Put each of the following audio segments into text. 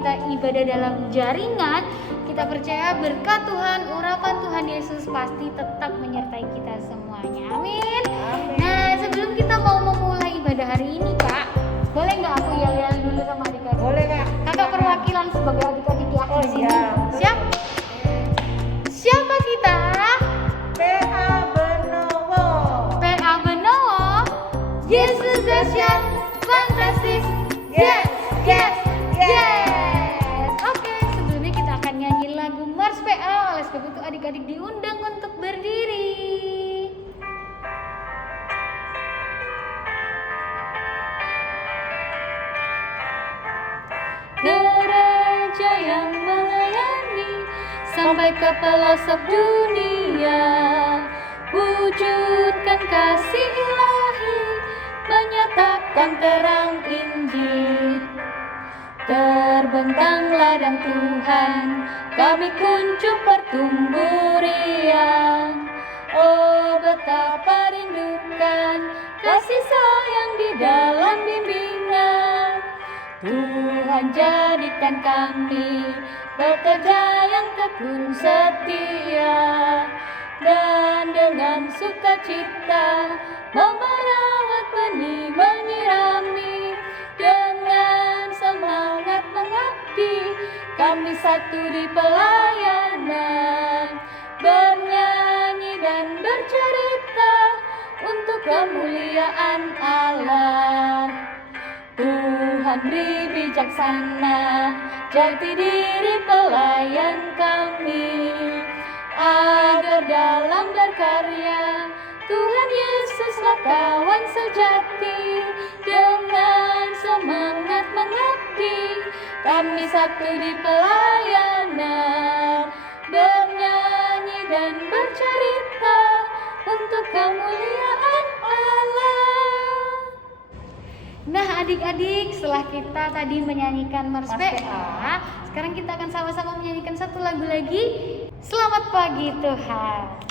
kita ibadah dalam jaringan, kita percaya berkat Tuhan, urapan Tuhan Yesus pasti tetap menyertai kita semuanya. Amin. Nah, sebelum kita mau memulai ibadah hari ini, Kak, boleh nggak aku yel-yel dulu sama adik-adik? Boleh, Kak. Kakak perwakilan sebagai adik-adik ya. Oh iya. Siap? Siapa kita? PA Benowo. PA Benowo. Yesus dahsyat, fantastis. Yes, yes, yes. Oke, sebelumnya kita akan nyanyi lagu Mars PA. Oleh sebab itu adik-adik diundang untuk berdiri. Gereja yang melayani sampai ke pelosok dunia, wujudkan kasih ilahi, menyatakan terang Injil. Terbentang ladang Tuhan, kami kuncup bertumbuh riang. Oh, betapa rindukan kasih sayang di dalam bimbingan. Tuhan jadikan kami pekerja yang tekun setia, dan dengan sukacita memerawat benih menyirami. Dengan semangat mengabdi, kami satu di pelayanan, bernyanyi dan bercerita untuk kemuliaan Allah. Tuhan beri bijaksana, jati diri pelayan kami, agar dalam berkarya Tuhan Yesuslah kawan sejati. Dengan semangat mengabdi, kami satu di pelayanan, bernyanyi dan bercerita untuk kemuliaan Allah. Nah adik-adik, setelah kita tadi menyanyikan Mars PA, sekarang kita akan sama-sama menyanyikan satu lagu lagi, Selamat Pagi Tuhan.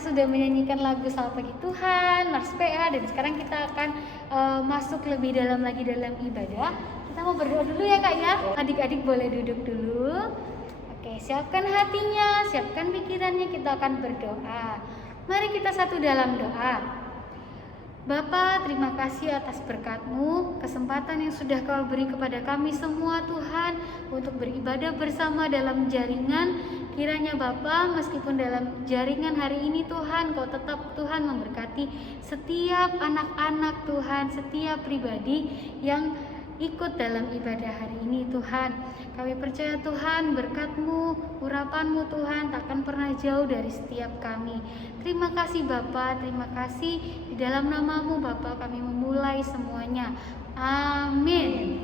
Sudah menyanyikan lagu Selamat Pagi Tuhan, Mars PA, dan sekarang kita akan masuk lebih dalam lagi dalam ibadah. Kita mau berdoa dulu ya Kak ya. Adik-adik boleh duduk dulu. Oke, siapkan hatinya, siapkan pikirannya, kita akan berdoa. Mari kita satu dalam doa. Bapa, terima kasih atas berkat-Mu, kesempatan yang sudah Kau beri kepada kami semua Tuhan untuk beribadah bersama dalam jaringan. Kiranya Bapa, meskipun dalam jaringan hari ini Tuhan, Kau tetap Tuhan memberkati setiap anak-anak Tuhan, setiap pribadi yang ikut dalam ibadah hari ini Tuhan. Kami percaya Tuhan, berkat-Mu, urapan-Mu Tuhan takkan pernah jauh dari setiap kami. Terima kasih Bapa, terima kasih, di dalam nama-Mu Bapa kami memulai semuanya. Amin.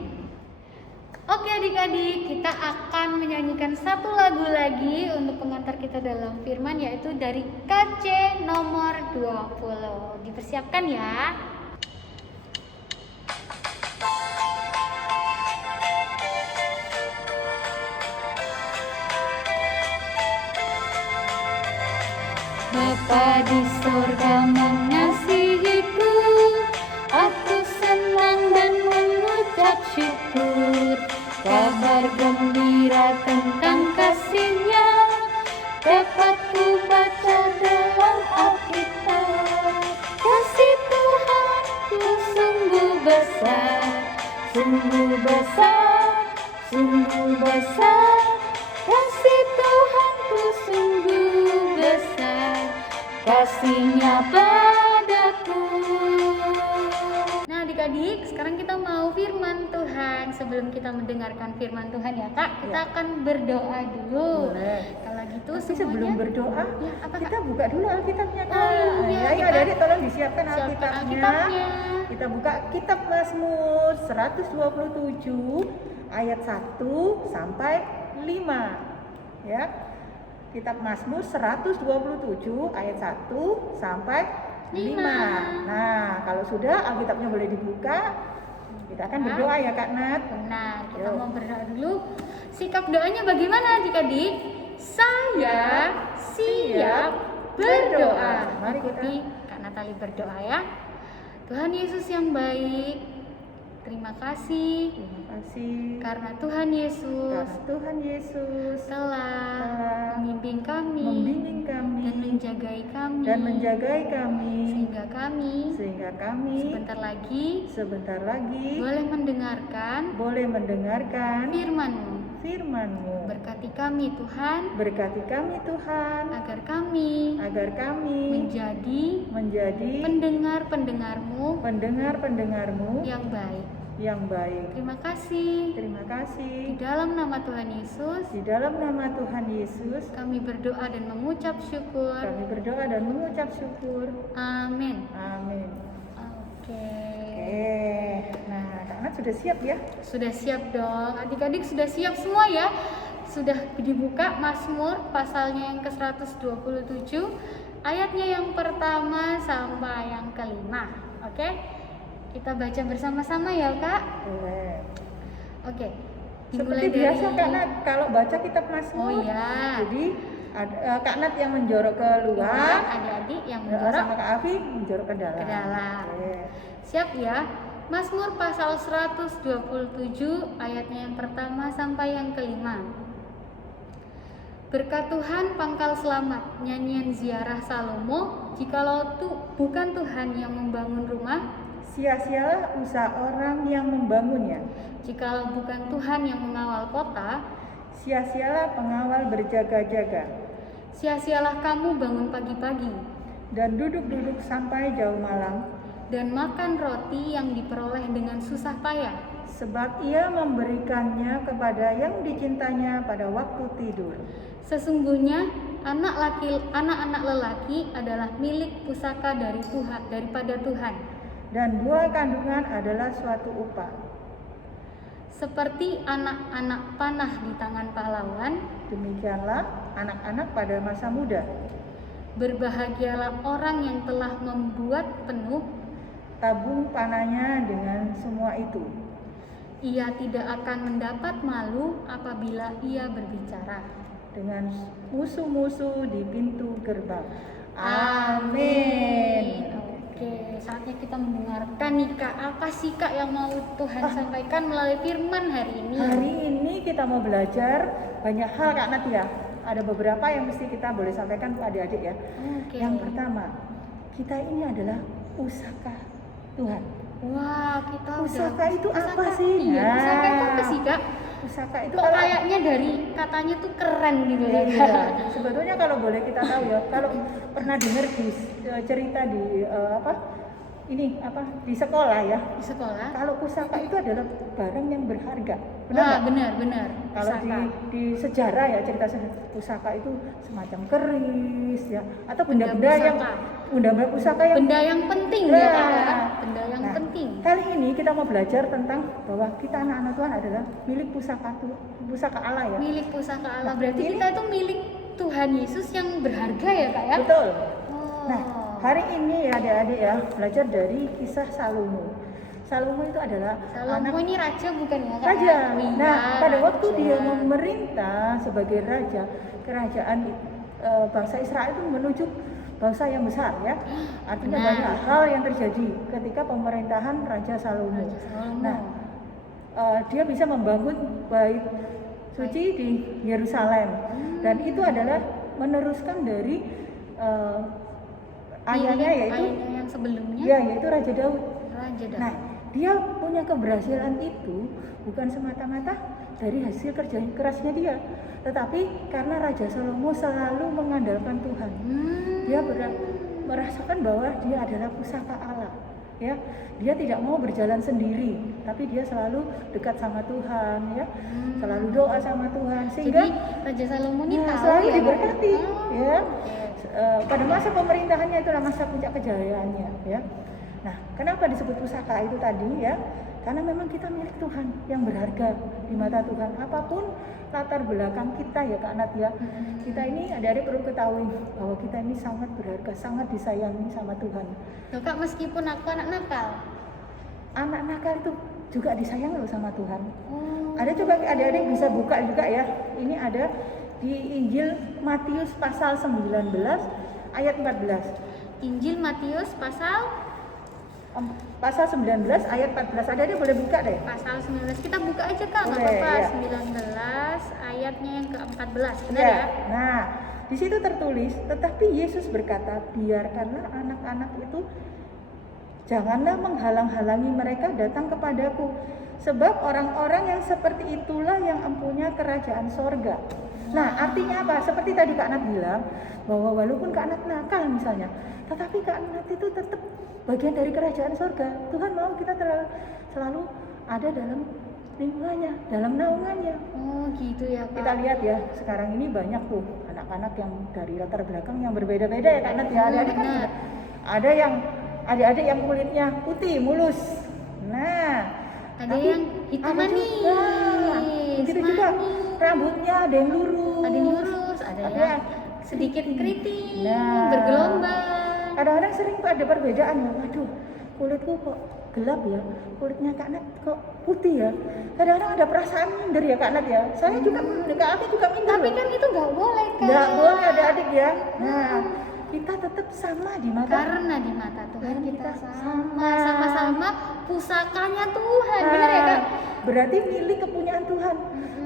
Oke adik-adik, kita akan menyanyikan satu lagu lagi untuk pengantar kita dalam firman, yaitu dari KC nomor 20. Dipersiapkan ya. Bapa di sorga mengasihiku, aku senang dan mengucap syukur. Kabar gembira tentang kasih-Nya dapat ku baca dalam Alkitab. Kasih Tuhanku sungguh besar, sungguh besar, sungguh besar. Kasih Tuhanku sungguh kasih-Nya padaku. Nah adik-adik, sekarang kita mau firman Tuhan. Sebelum kita mendengarkan firman Tuhan ya Kak, kita akan berdoa dulu. Boleh. Kalau gitu Tapi semuanya, sebelum berdoa, ya, apa, Kak? kita buka dulu Alkitabnya Kak. Oh, iya, Ayo kita adik-adik tolong disiapkan siapkan Alkitabnya. Alkitabnya. Kita buka kitab Mazmur 127 ayat 1 sampai 5. Ya. Kitab Mazmur 127 ayat 1 sampai 5. Nah, kalau sudah Alkitabnya boleh dibuka. Kita akan berdoa ya Kak Nat. Benar, kita Yuk. mau berdoa dulu. Sikap doanya bagaimana adik-adik? Saya siap berdoa. Mari kita- Ikuti Kak Natali berdoa ya. Tuhan Yesus yang baik, terima kasih Terima kasih karena Tuhan Yesus karena Tuhan Yesus telah telah membimbing kami membimbing kami dan menjagai kami, dan menjagai kami sehingga kami sebentar lagi boleh mendengarkan boleh mendengarkan firman-Mu. firman-Mu. Berkati kami Tuhan, Berkati kami Tuhan agar kami agar kami menjadi pendengar-pendengar-Mu pendengar-pendengar-Mu yang baik. yang baik. Terima kasih. Terima Di kasih. dalam nama Tuhan Yesus, Di dalam nama Tuhan Yesus kami berdoa dan mengucap syukur. kami berdoa dan mengucap syukur. Amin. Amin. Oke. Nah, Kak Nat sudah siap ya? Sudah siap dong. Adik-adik sudah siap semua ya? Sudah dibuka Mazmur pasalnya yang ke-127, ayatnya yang pertama sampai yang kelima. Oke? Kita baca bersama-sama ya, Kak. Boleh. Oke. Seperti biasa Kak Nat, kalau baca kitab Mazmur, Oh iya. jadi Kak Nat yang menjorok keluar, Adik-adik yang sama menjorok Kak Afi menjorok ke dalam. ke dalam. Oke. Siap ya? Mazmur pasal 127 ayatnya yang pertama sampai yang kelima. Berkat Tuhan pangkal selamat, nyanyian ziarah Salomo. Jikalau bukan Tuhan yang membangun rumah, Sia-sialah usaha orang yang membangunnya. jikalau bukan Tuhan yang mengawal kota, Sia-sialah pengawal berjaga-jaga sia-sialah kamu bangun pagi-pagi dan duduk-duduk sampai jauh malam, dan makan roti yang diperoleh dengan susah payah. sebab ia memberikannya kepada yang dicintanya pada waktu tidur. Sesungguhnya anak-anak lelaki adalah milik pusaka daripada Tuhan. Dan buah kandungan adalah suatu upah. Seperti anak-anak panah di tangan pahlawan, Demikianlah anak-anak pada masa muda. berbahagialah orang yang telah membuat penuh. Tabung panahnya dengan semua itu. Ia tidak akan mendapat malu apabila ia berbicara. Dengan musuh-musuh di pintu gerbang. Amin. Amin. Oke, saatnya kita mendengarkan nih Kak. Apa sih Kak yang mau Tuhan sampaikan melalui firman hari ini? Hari ini kita mau belajar banyak hal Kak Nat ya. Ada beberapa yang mesti kita boleh sampaikan ke adik-adik ya. Oke. Yang pertama, kita ini adalah pusaka Tuhan. Wah, kita Pusaka udah itu apa sih? Iya, Nah, pusaka itu apa sih Kak? Pusaka itu Kok kayaknya dari katanya tuh keren gitu ya iya, Kak? sebetulnya kalau boleh kita tahu ya, kalau pernah dengar di cerita di di sekolah ya, Di sekolah? kalau pusaka itu adalah barang yang berharga, benar Wah, nggak? benar. Kalau di sejarah ya, cerita pusaka itu semacam keris ya, atau benda-benda yang pusaka yang benda yang penting ya Nah, Kak ya? Benda yang nah, penting. Kali ini kita mau belajar tentang bahwa kita anak-anak Tuhan adalah milik pusaka Allah ya. Milik pusaka Allah. Nah, Berarti ini- kita itu milik Tuhan Yesus yang berharga ya Kak ya? Betul. Oh. Nah, hari ini ya adik-adik ya, belajar dari kisah Salomo. Salomo itu adalah Salomo ini raja bukan ya Kak? raja. Oh iya, Nah, pada waktu raja. dia memerintah sebagai raja, kerajaan bangsa Israel itu menuju bangsa yang besar ya. Artinya Nah. banyak hal yang terjadi ketika pemerintahan Raja Salomo. Raja Salomo. Nah, dia bisa membangun bait suci di Yerusalem, dan itu adalah meneruskan dari ayahnya yaitu yang sebelumnya yaitu Raja Daud. Raja Daud. Nah, dia punya keberhasilan itu bukan semata-mata dari hasil kerja kerasnya dia, tetapi karena Raja Salomo selalu mengandalkan Tuhan. Dia merasakan bahwa dia adalah pusaka Allah. Ya, dia tidak mau berjalan sendiri, tapi dia selalu dekat sama Tuhan, ya, selalu doa sama Tuhan, sehingga Jadi Raja Salomo ini tahu selalu ya, Kak? diberkati, ya. Oke. Pada masa pemerintahannya itulah masa puncak kejayaannya, ya. Nah, kenapa disebut pusaka itu tadi, ya? Karena memang kita milik Tuhan yang berharga di mata Tuhan. Apapun latar belakang kita, ya Kak Nat, ya. Kita ini adik-adik perlu ketahui bahwa kita ini sangat berharga, sangat disayangi sama Tuhan. Loh, Kak, meskipun aku anak nakal. Anak nakal itu juga disayang loh sama Tuhan. Oh. Ada, coba adik-adik bisa buka juga ya. Ini ada di Injil Matius pasal 19 ayat 14. Injil Matius pasal 19 ayat 14. Adik-adik boleh buka deh. pasal 19. Kita buka aja, Kak, nggak Boleh, apa-apa. ya. 19 ayatnya yang ke-14. Benar Ya. ya? Nah, di situ tertulis, tetapi Yesus berkata, biarkanlah anak-anak itu, janganlah menghalang-halangi mereka datang kepadaku, sebab orang-orang yang seperti itulah yang empunya kerajaan sorga. Nah, artinya apa? Seperti tadi Kak Nat bilang, bahwa walaupun Kak Nat nakal misalnya, tetapi Kak Nat itu tetap bagian dari kerajaan sorga. Tuhan mau kita selalu ada dalam lingkungannya, dalam naungannya. Oh, gitu ya, Kak. Kita lihat ya, sekarang ini banyak tuh anak-anak yang dari latar belakang yang berbeda-beda ya Kak Nat ya. Adik-adik kan benar. ada yang adik-adik yang kulitnya putih, mulus. Nah, Ada tapi yang hitam ada manis, juga, begitu juga manis. rambutnya ada yang lurus. Ada yang lurus, ada yang sedikit keriting, Nah. bergelombang. Kadang-kadang sering ada perbedaan ya. Waduh, kulitku kok gelap ya, kulitnya Kak Nat kok putih ya. Kadang-kadang ada perasaan minder ya Kak Nat ya. Saya juga, Kak Nat juga minder. Tapi loh. kan itu nggak boleh, Kak. Nggak boleh adik-adik ya. Nah, kita tetap sama di mata. Karena di mata Tuhan Karena kita kita sama, sama-sama pusakanya Tuhan. Benar ya, Kak? Berarti milik kepunyaan Tuhan.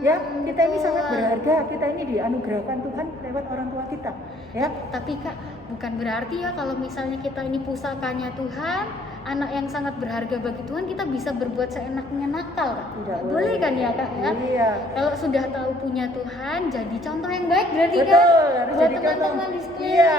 Ya, kita ini sangat berharga. Kita ini dianugerahkan Tuhan lewat orang tua kita. Ya, Tapi Kak, bukan berarti ya kalau misalnya kita ini pusakanya Tuhan, anak yang sangat berharga bagi Tuhan, kita bisa berbuat seenaknya nakal, Kak. Tidak Nggak boleh. boleh kan ya, Kak ya? Iya. Kalau sudah tahu punya Tuhan, jadi contoh yang baik berarti Betul, kan? harus Buat jadi teman-teman contoh. di sekeliling. Iya.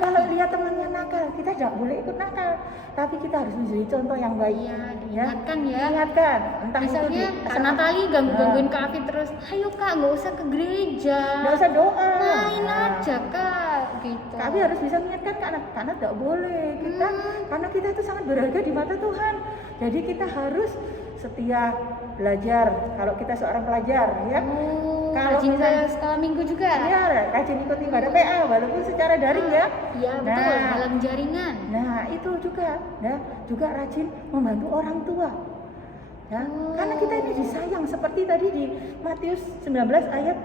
Kalau lihat temannya nakal, kita tidak boleh ikut nakal, tapi kita harus menjadi contoh yang baik. Iya, diingatkan ya. Diingatkan. Entah Misalnya itu Kak Natali gangguin Kak Afif terus, ayo Kak, nggak usah ke gereja, nggak usah doa. main Nah, aja Kak, gitu. Kami harus bisa mengingatkan karena tidak boleh kita, karena kita itu sangat berharga di mata Tuhan. Jadi kita harus setia belajar. Kalau kita seorang pelajar, ya. Oh, Kalau rajin misalnya- sekolah minggu juga? Ya, rajin ikut ibadah PA walaupun secara daring ya. Iya betul, Nah. dalam jaringan. Nah, itu juga, ya, juga rajin membantu orang tua. Ya, Oh. karena kita ini disayang seperti tadi di Matius 19 ayat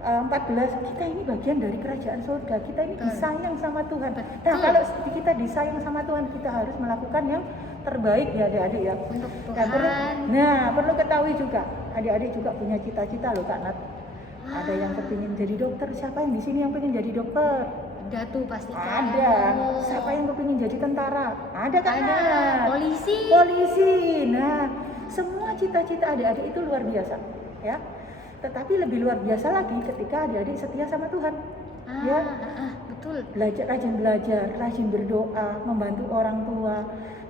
14, kita ini bagian dari kerajaan surga. Kita ini Betul. disayang sama Tuhan. Nah, Betul. kalau kita disayang sama Tuhan, kita harus melakukan yang terbaik ya adik-adik ya. Untuk Nah, Tuhan. perlu ketahui juga, adik-adik juga punya cita-cita loh Kak Nat. Ada yang kepingin jadi dokter. Siapa yang di sini yang pengen jadi dokter? Ada tuh pasti Kak. Ada. Oh. Siapa yang kepingin jadi tentara? Ada Kak Ada. Nat. Polisi. Polisi. Nah, semua cita-cita adik-adik itu luar biasa, ya. Tetapi lebih luar biasa lagi ketika adik-adik setia sama Tuhan. Ya, Betul. rajin belajar, rajin berdoa, membantu orang tua.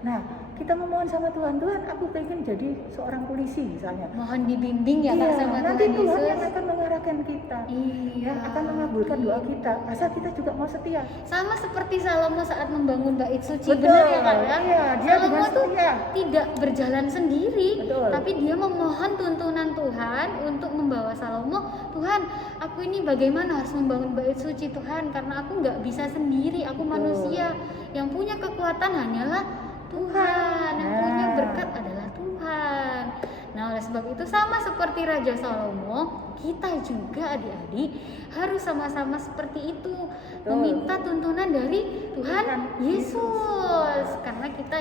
Nah, kita memohon sama Tuhan, Tuhan, aku pengen jadi seorang polisi misalnya. Mohon dibimbing ya Kak Iya, sama nanti Tuhan Tuhan Yesus. yang akan mengarahkan kita. Iya. Ya, akan mengabulkan doa kita. Asal kita juga mau setia. Sama seperti Salomo saat membangun bait suci, Betul. benar ya Kak ya? Iya, dia Salomo dengan tuh setia. tidak berjalan sendiri, Betul. tapi dia memohon tuntunan Tuhan untuk membawa Salomo. Tuhan, aku ini bagaimana harus membangun bait suci Tuhan? Karena aku nggak bisa sendiri, aku Betul. manusia. Yang punya kekuatan hanyalah Tuhan, yang punya Nah. berkat adalah Tuhan. Nah, oleh sebab itu sama seperti Raja Salomo, kita juga adik-adik harus sama-sama seperti itu, Betul. meminta tuntunan dari Tuhan Tuhan Yesus. Karena kita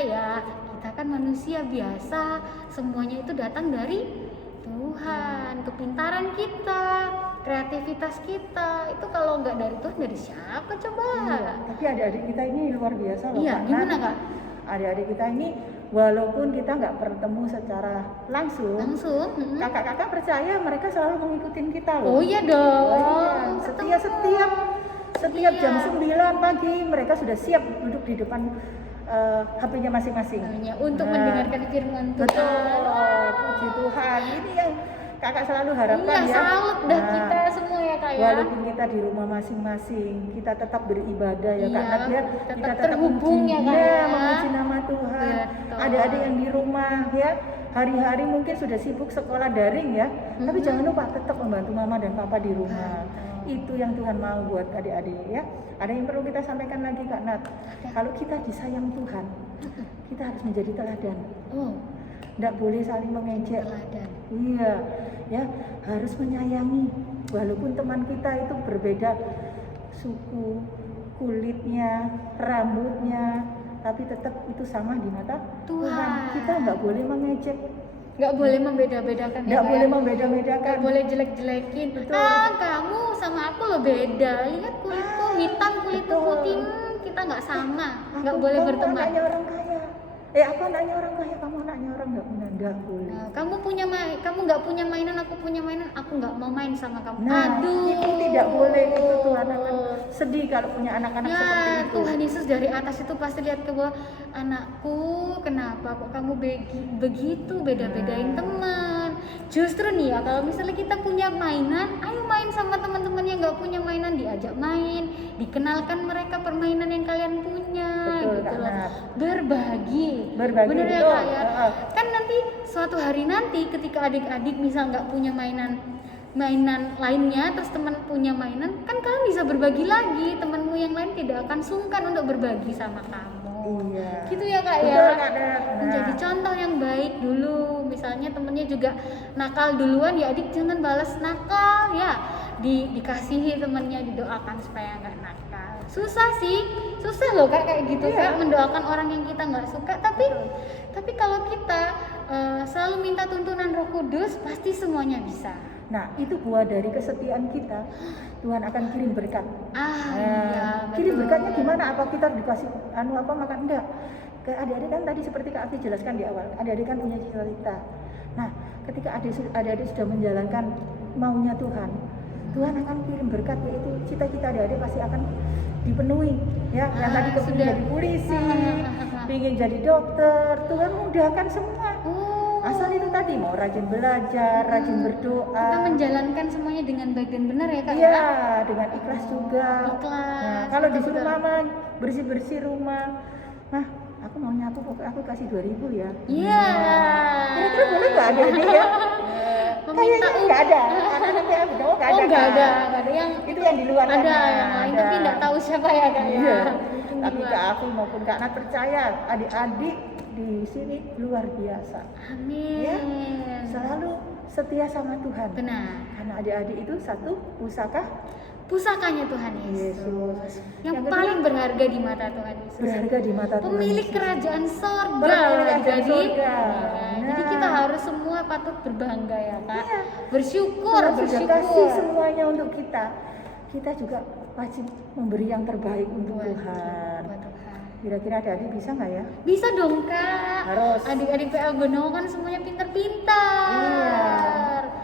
kan manusia biasa, semuanya itu datang dari Tuhan. Kepintaran kita, kreativitas kita, itu kalau nggak dari Tuhan dari siapa coba? Iya, tapi adik-adik kita ini luar biasa loh. Iya, Kak. gimana Nah, Kak? Adik-adik kita ini walaupun kita nggak bertemu secara langsung, Langsung? kakak-kakak percaya mereka selalu mengikutin kita loh. Oh iya dong. Oh iya, setiap setiap Iya. jam 9 pagi mereka sudah siap duduk di depan HP-nya masing-masing. Hanya untuk Nah, mendengarkan firman betul, Tuhan. puji Tuhan. Ini yang kakak selalu harapkan Iya, ya. salut dah Nah, kita semua ya Kak ya. walaupun kita di rumah masing-masing, kita tetap beribadah ya Kak Iya, Nat ya. tetap Kita tetap terhubung memuji, ya, Kak ya. memuji nama Tuhan. Betul. Adik-adik yang di rumah ya, hari-hari mungkin sudah sibuk sekolah daring ya, tapi jangan lupa tetap membantu mama dan papa di rumah. Betul. Itu yang Tuhan mau buat adik-adik ya. Ada yang perlu kita sampaikan lagi Kak Nat. Kalau kita disayang Tuhan, kita harus menjadi teladan. Oh, Tidak boleh saling mengejek. teladan. Iya, ya harus menyayangi. Walaupun teman kita itu berbeda suku, kulitnya, rambutnya, tapi tetap itu sama di mata Tuhan. Tuhan. Kita nggak boleh mengejek, Nggak boleh membeda-bedakan ya, nggak Kak boleh ya. membeda-bedakan. Nggak boleh jelek-jelekin. Betul. Kamu sama aku lo beda. Lihat kulitku hitam, kulitku Betul. putih. Kita nggak sama. Aku- Nggak boleh kamu berteman. anaknya orang kaya. Aku anaknya orang kaya, kamu anaknya orang nggak punya, nggak boleh. Nah, kamu nggak punya mainan, aku punya mainan, aku nggak mau main sama kamu. Nah, Aduh, itu tidak boleh. Itu Tuhan akan sedih kalau punya anak-anak seperti ya itu. Tuhan Yesus dari atas itu pasti lihat ke bawah. Anakku, kenapa kok kamu begitu beda-bedain teman? Justru nih ya, kalau misalnya kita punya mainan, ayo main sama teman-teman yang nggak punya mainan, diajak main, dikenalkan mereka permainan yang kalian punya. Betul, gitu Kak loh. Nat. Berbagi. Berbagi, Bener ya betul. Kak ya. Kan nanti suatu hari nanti ketika adik-adik misal nggak punya mainan lainnya, terus teman punya mainan, kan kalian bisa berbagi lagi. Temanmu yang lain tidak akan sungkan untuk berbagi sama kamu. Iya. Gitu ya Kak Betul, ya. Kak Nat. Menjadi contoh yang baik dulu. Misalnya temennya juga nakal duluan, ya adik jangan balas nakal ya. Dikasihi temennya, didoakan supaya nggak nakal. Susah sih, susah loh Kak kayak gitu Iya. Kak, mendoakan orang yang kita nggak suka. Tapi kalau kita selalu minta tuntunan Roh Kudus, pasti semuanya bisa. Nah, itu buah dari kesetiaan kita. Tuhan akan kirim berkat. Iya, Kirim betul. berkatnya gimana? Apa kita dikasih apa makan? Enggak. Kayak adik-adik kan tadi seperti Kak Afi jelaskan di awal. Adik-adik kan punya cita-cita. Nah, ketika adik-adik sudah menjalankan maunya Tuhan, Tuhan akan kirim berkat, yaitu cita-cita adik-adik pasti akan dipenuhi. Ya, yang tadi kepingin sudah. jadi polisi, ingin jadi dokter, Tuhan mudahkan semua. Oh, Asal itu tadi mau rajin belajar, rajin berdoa. kita menjalankan semuanya dengan baik dan benar ya Kak Iya, ya. dengan ikhlas juga. Ikhlas, Nah, kalau disuruh betul-betul. mama bersih-bersih rumah, nah, aku mau nyapu, pokoknya aku kasih 2.000 ya. Iya. Kira-kira boleh nggak adik-adik ya? Kayaknya nggak ada. Anak-anak PA nggak ada. Oh, nggak Kak. ada yang Itu yang di luar ada sana, yang lain, ada. tapi nggak tahu siapa ya Kak ya. Iya. Mungkin di Tapi luar. Kak Afi maupun Kak Nat percaya, adik-adik di sini luar biasa. Amin. Ya, selalu setia sama Tuhan. Benar. Karena adik-adik itu satu pusaka Pusakanya Tuhan Yesus. Yesus. Yang Yang kedua, paling berharga di mata Tuhan Yesus. berharga di mata Tuhan. Pemilik Yesus. kerajaan sorga. Pemilik kerajaan adik-adik. sorga. Ya, Jadi Nah. kita harus semua patut berbangga ya Kak. Iya. Bersyukur, Tuhan sudah kasih bersyukur. semuanya untuk kita. Kita juga wajib memberi yang terbaik untuk Buat Tuhan. buat Tuhan. Kira-kira adik-adik bisa nggak ya? Bisa dong Kak. Harus. Adik-adik PA Benowo kan semuanya pintar-pintar. Iya.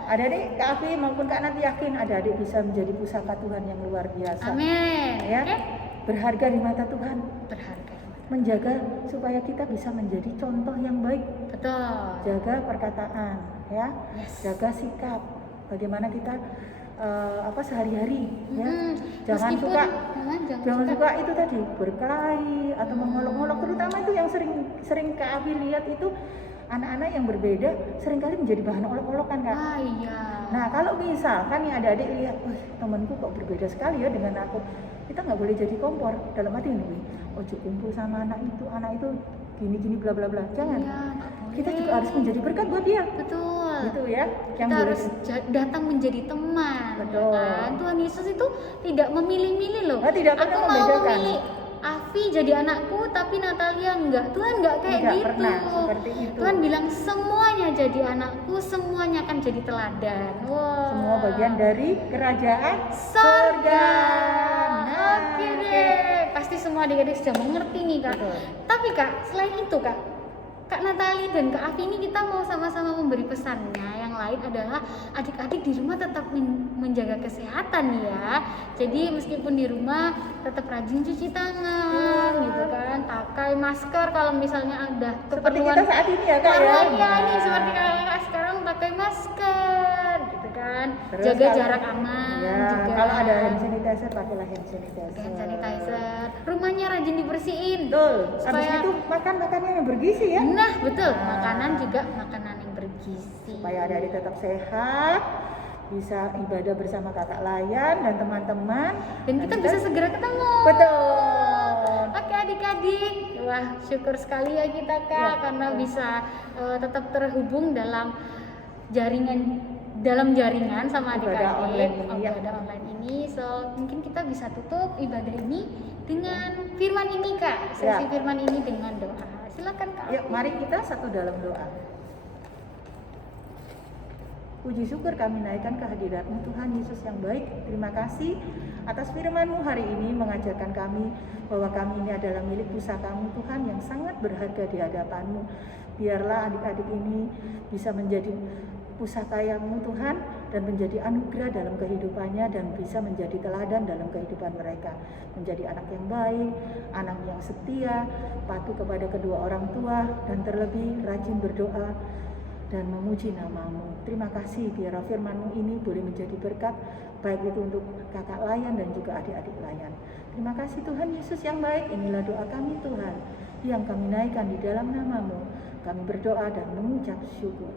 Adik-adik, Kak Afi maupun Kak Nat yakin adik-adik bisa menjadi pusaka Tuhan yang luar biasa. Amin. Ya. Oke? Berharga di mata Tuhan. Berharga. Menjaga supaya kita bisa menjadi contoh yang baik. Betul. Jaga perkataan, ya. Yes. Jaga sikap. Bagaimana kita sehari-hari, ya. Jangan Meskipun- suka jangan suka itu tadi berkelahi atau mengolok-olok, terutama itu yang sering Kak Afi lihat itu anak-anak yang berbeda seringkali menjadi bahan olok-olokan Kak. Ah iya. Nah kalau misalkan nih adik-adik lihat, wah temanku kok berbeda sekali ya dengan aku, kita nggak boleh jadi kompor. Dalam arti ini, ojo kumpul sama anak itu gini-gini bla bla bla. Jangan. Iya, nggak boleh. Kita juga harus menjadi berkat buat dia. Betul. Gitu ya. Yang Kita boleh. harus datang menjadi teman. Betul. Kan? Tuhan Yesus itu tidak memilih-milih loh. Oh, tidak pernah Aku mau membedakan. memilih Afi jadi anakku tapi Natalia enggak. Tuhan enggak kayak Tidak gitu. pernah seperti itu. Tuhan bilang semuanya jadi anakku, semuanya akan jadi teladan. Wow. Semua bagian dari kerajaan Sorga. Nah, Oke deh. Pasti semua adik-adik sudah mengerti nih Kak. Betul. Tapi Kak, selain itu Kak, Kak Natali dan Kak Afi ini kita mau sama-sama memberi pesannya. Yang lain adalah adik-adik di rumah tetap menjaga kesehatan ya. Jadi meskipun di rumah tetap rajin cuci tangan gitu kan, pakai masker kalau misalnya ada Seperti keperluan. kita saat ini ya Kak ya. Iya, ini seperti kakak sekarang pakai masker gitu kan. Terus Jaga kalau- jarak aman Ya, juga. kalau ada hand sanitizer pakailah hand sanitizer. Hand sanitizer. Rumahnya rajin dibersihin. Betul. Habis Supaya- itu makan makanan yang bergizi ya. Nah, betul. Nah. Makanan juga makanan yang bergizi. Supaya adik-adik tetap sehat, bisa ibadah bersama kakak Layan dan teman-teman. Dan kita bisa segera ketemu. Betul. Oke adik-adik, wah syukur sekali ya kita Kak Ya, karena ya. bisa tetap terhubung dalam jaringan sama Ibadah adik-adik online ini, ya. ibadah online ini. So mungkin kita bisa tutup ibadah ini dengan firman ini Kak, sesi Ya. firman ini dengan doa. Silakan Kak. Yuk, mari kita satu dalam doa. Puji syukur kami naikkan kehadirat-Mu Tuhan Yesus yang baik. Terima kasih atas firman-Mu hari ini mengajarkan kami bahwa kami ini adalah milik pusaka-Mu Tuhan yang sangat berharga di hadapan-Mu. Biarlah adik-adik ini bisa menjadi pusaka yang-Mu Tuhan dan menjadi anugerah dalam kehidupannya dan bisa menjadi teladan dalam kehidupan mereka. Menjadi anak yang baik, anak yang setia, patuh kepada kedua orang tua dan terlebih rajin berdoa dan memuji nama-Mu. Terima kasih biar firman-Mu ini boleh menjadi berkat baik itu untuk kakak Layan dan juga adik-adik Layan. Terima kasih Tuhan Yesus yang baik. Inilah doa kami Tuhan yang kami naikkan di dalam nama-Mu. Kami berdoa dan mengucap syukur.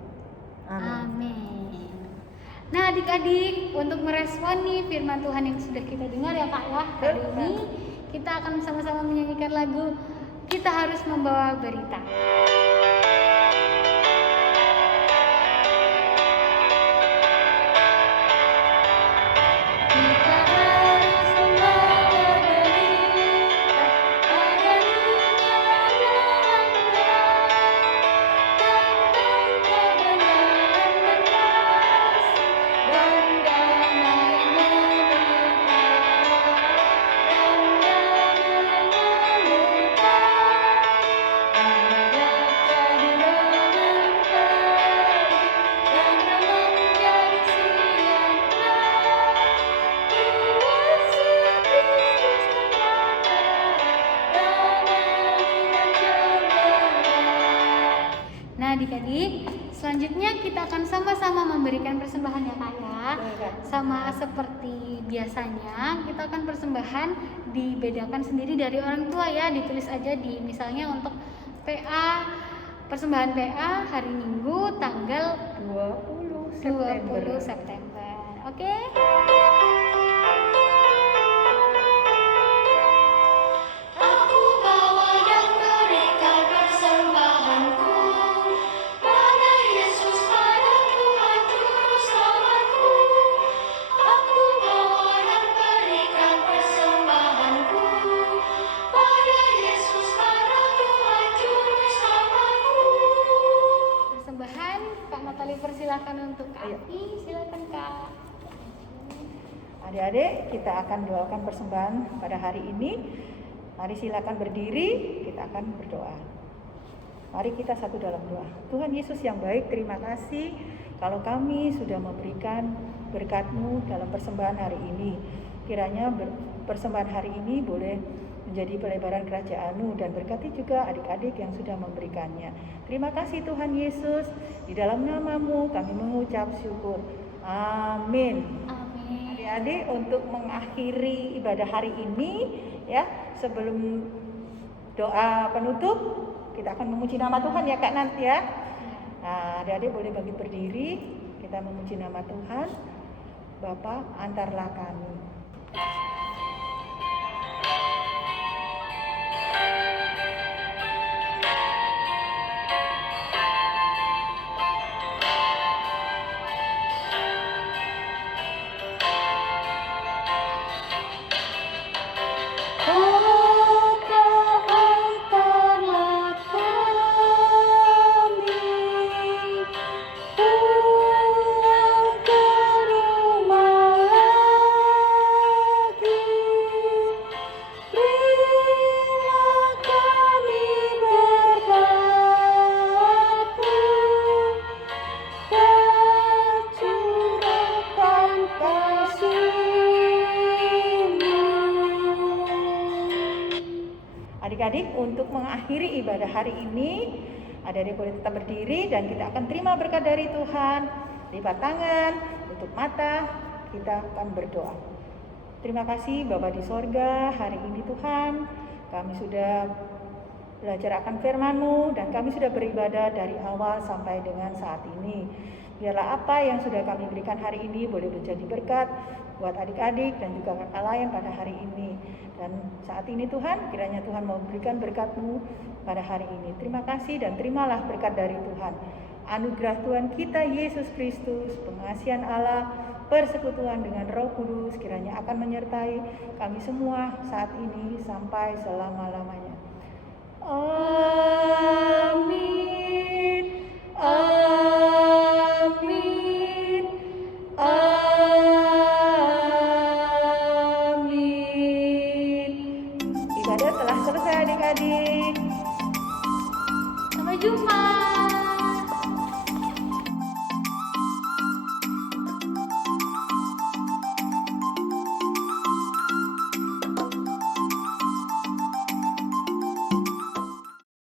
Amin. Amin. Nah adik-adik, untuk merespon nih firman Tuhan yang sudah kita dengar ya Kak ya, hari ini kita akan sama-sama menyanyikan lagu Kita Harus Membawa Berita. Kita harus membawa berita pada dunia yang gelap tentang kebenaran dan kasih dan damai menyertai dan damai menyertai adab jadi lengan pagi dan remang jadi siang kuasa Kristus Nah adik-adik, selanjutnya kita akan sama-sama memberikan persembahan ya Kak ya. Sama seperti biasanya, kita akan persembahan dibedakan sendiri dari orang tua ya. Ditulis aja di misalnya untuk PA, persembahan PA hari Minggu tanggal 20 September. Oke? Aku bawa dan berikan persembahanku pada Yesus, pada Tuhan Juru Selamatku. Aku bawa dan berikan persembahanku pada Yesus, pada Tuhan Juru Selamatku. Persembahan Kak Natali persilakan untuk Kak Ayo. Afi, silakan Kak. Adik-adik, kita akan doakan persembahan pada hari ini. Mari silakan berdiri, kita akan berdoa. Mari kita satu dalam doa. Tuhan Yesus yang baik, terima kasih kalau kami sudah memberikan berkat-Mu dalam persembahan hari ini. Kiranya persembahan hari ini boleh menjadi pelebaran kerajaan-Mu dan berkati juga adik-adik yang sudah memberikannya. Terima kasih Tuhan Yesus, di dalam nama-Mu kami mengucap syukur. Amin. Amin. Adik-adik, untuk mengakhiri ibadah hari ini ya, sebelum doa penutup kita akan memuji nama Tuhan ya Kak nanti ya. Nah, adik-adik boleh bangkit berdiri, kita memuji nama Tuhan. Bapa, antarlah kami. Antarlah kami pulang ke rumah adik-adik, untuk mengakhiri ibadah hari ini, adik-adik boleh tetap berdiri dan kita akan terima berkat dari Tuhan. Lipat tangan, tutup mata, kita akan berdoa. Terima kasih Bapa di sorga, hari ini Tuhan, kami sudah belajar akan firman-Mu dan kami sudah beribadah dari awal sampai dengan saat ini. Biarlah apa yang sudah kami berikan hari ini boleh menjadi berkat buat adik-adik dan juga kakak lain pada hari ini. Dan saat ini Tuhan, kiranya Tuhan mau berikan berkat-Mu pada hari ini. Terima kasih dan terimalah berkat dari Tuhan. Anugerah Tuhan kita Yesus Kristus, pengasihan Allah, persekutuan dengan Roh Kudus kiranya akan menyertai kami semua saat ini sampai selama-lamanya. Amin. Amin. Amin. Ibadah telah selesai adik-adik.